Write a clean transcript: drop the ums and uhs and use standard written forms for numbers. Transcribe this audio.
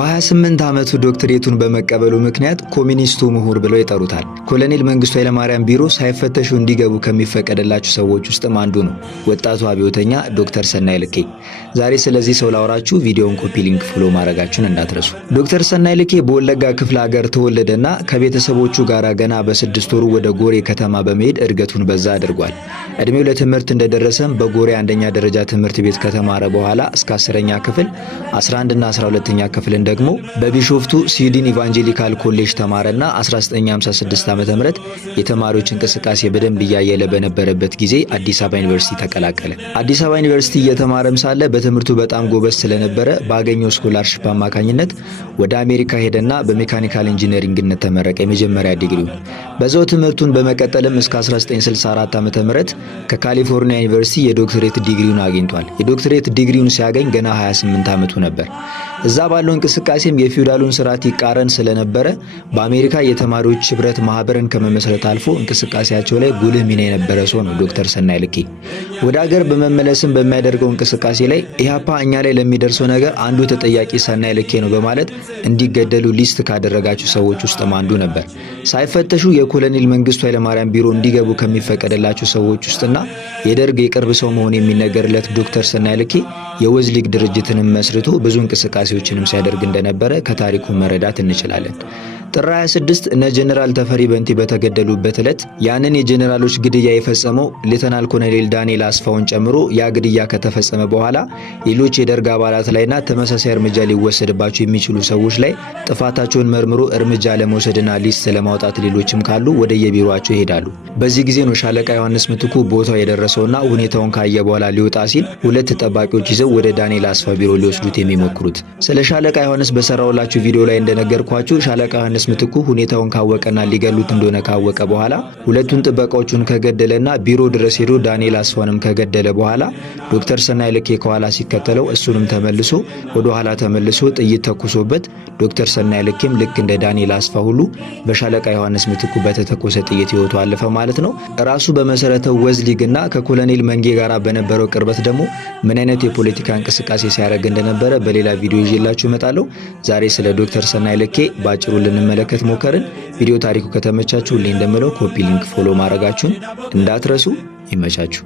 በ28 ዓመቱ ዶክትሬቱን በመቀበሉ ምክንያት ኮሚኒስቱ ምሁር ብለው ይጠሩታል። ኮሎኔል መንግስቱ ኃይለማርያም ቢሮ ሳይፈተሹ እንዲገቡ ከሚፈቀደላቸው ሰዎች ውስጥም አንዱ ነው ወጣቱ አብዮተኛ ዶክተር ሰናይ ልኬ። ዛሬ ስለዚህ ሰው ላወራችሁ ቪዲዮውን ኮፒ ሊንክ ፎሎ ማድረጋችሁን እንዳትረሱ። ዶክተር ሰናይ ልኬ በወለጋ ክፍለ ሀገር ተወለደና ከቤተሰቦቹ ጋር ገና በ6 ወሩ ወደ ጎሬ ከተማ በመሄድ እድገቱን በዛ አድርጓል። እድሜው ለትምህርት እንደደረሰም በጎሬ አንደኛ ደረጃ ትምህርት ቤት ከተማረ በኋላ እስከ 10ኛ ክፍል 11 እና 12ኛ ክፍል ደግሞ በቢሾፍቱ ስዊድን ኢቫንጀሊካል ኮሌጅ ተማረና 1956 ዓ.ም የተማሪዎች እንቅስቃሴ በደንብ እያየለ በነበረበት ጊዜ አዲስ አበባ ዩኒቨርሲቲ ተቀላቀለ። አዲስ አበባ ዩኒቨርሲቲ እየተማረም ሳለ በትምህርቱ በጣም ጎበዝ ስለነበረ ባገኘው ስኮላርሺፕ አማካኝነት ወደ አሜሪካ ሄደና በሜካኒካል ኢንጂነሪንግነት ተመረቀ የመጀመሪያ ዲግሪውን። በዛው ትምህርቱን በመቀጠልም እስከ 1964 ዓ.ም ከካሊፎርኒያ ዩኒቨርሲቲ የዶክትሬት ዲግሪውን አግኝቷል። የዶክትሬት ዲግሪውን ሲያገኝ ገና 28 ዓመቱ ነበር። እዛ ባለው እንቅስቃሴም የፊውዳሉን ስርዓት ይቃረን ስለነበረ በአሜሪካ የተማሪዎች ህብረት ማህበርን ከመመስረት አልፎ እንቅስቃሴያቸው ላይ ጉልህ ሚና የነበረ ሰው ነው ዶክተር ሰናይ ልኬ። ወደ ሀገር በመመለስም በሚያደርገው እንቅስቃሴ ላይ ኢህአፓ እኛ ላይ ለሚደርሰው ነገር አንዱ ተጠያቂ ሰናይ ልኬ ነው በማለት እንዲገደሉ ሊስት ካደረጋቸው ሰዎች ውስጥም አንዱ ነበር። ሳይፈተሹ የኮሎኔል መንግስቱ ኃይለማርያም ቢሮ እንዲገቡ ከሚፈቀደላቸው ሰዎች ውስጥና የደርግ የቅርብ ሰው መሆን የሚነገርለት ዶክተር ሰናይ ልኬ የወዝ ሊግ ድርጅትንም መስርቶ ብዙ እንቅስቃሴዎችንም ሲያደርግ እንደነበረ ከታሪኩ መረዳት እንችላለን። ጥር 26 እነ ጀነራል ተፈሪ በንቲ በተገደሉበት ዕለት ያንን የጀነራሎች ግድያ የፈጸመው ሌተናል ኮሎኔል ዳንኤል አስፋውን ጨምሮ ያ ግድያ ከተፈጸመ በኋላ ሌሎች የደርግ አባላት ላይና ተመሳሳይ እርምጃ ሊወሰድባቸው የሚችሉ ሰዎች ላይ ጥፋታቸውን መርምሮ እርምጃ ለመውሰድና ሊስት ለማውጣት ሌሎችም ካሉ ወደ የቢሮአቸው ይሄዳሉ። በዚህ ጊዜ ነው ሻለቃ ዮሐንስ ምትኩ ቦታው የደረሰውና ሁኔታውን ካየ በኋላ ሊወጣ ሲል ሁለት ጠባቂዎች ይዘው ወደ ዳንኤል አስፋ ቢሮ ሊወስዱት የሚሞክሩት። ስለ ሻለቃ ዮሐንስ በሰራውላችሁ ቪዲዮ ላይ እንደነገርኳችሁ ሻለቃ ዮሐንስ ምትኩ ሁኔታውን ካወቀና ሊገሉት እንደሆነ ካወቀ በኋላ ሁለቱን ጥበቃዎቹን ከገደለና ቢሮ ድረስ ሄዶ ዳንኤል አስፋንም ከገደለ በኋላ ዶክተር ሰናይ ልኬ ከኋላ ሲከተለው እሱንም ተመልሶ ወደ ኋላ ተመልሶ ጥይት ተኩሶበት ዶክተር ሰናይ ልኬም ልክ እንደ ዳንኤል አስፋ ሁሉ በሻለቃ ዮሐንስ ምትኩ በተተኮሰ ጥይት ህይወቱ አለፈ ማለት ነው። ራሱ በመሰረተው ወዝ ሊግና ከኮሎኔል መንጌ ጋር በነበረው ቅርበት ደግሞ ምን አይነት የፖለቲካ እንቅስቃሴ ሲያደርግ እንደነበረ በሌላ ቪዲዮ ይዤላችሁ እመጣለሁ። ዛሬ ስለ ዶክተር ሰናይ ልኬ ባጭሩ ልንመለከት ሞከርን። ቪዲዮ ታሪኩ ከተመቻችሁ ሁሌ እንደምለው ኮፒ ሊንክ ፎሎ ማድረጋችሁን እንዳትረሱ። ይመቻችሁ።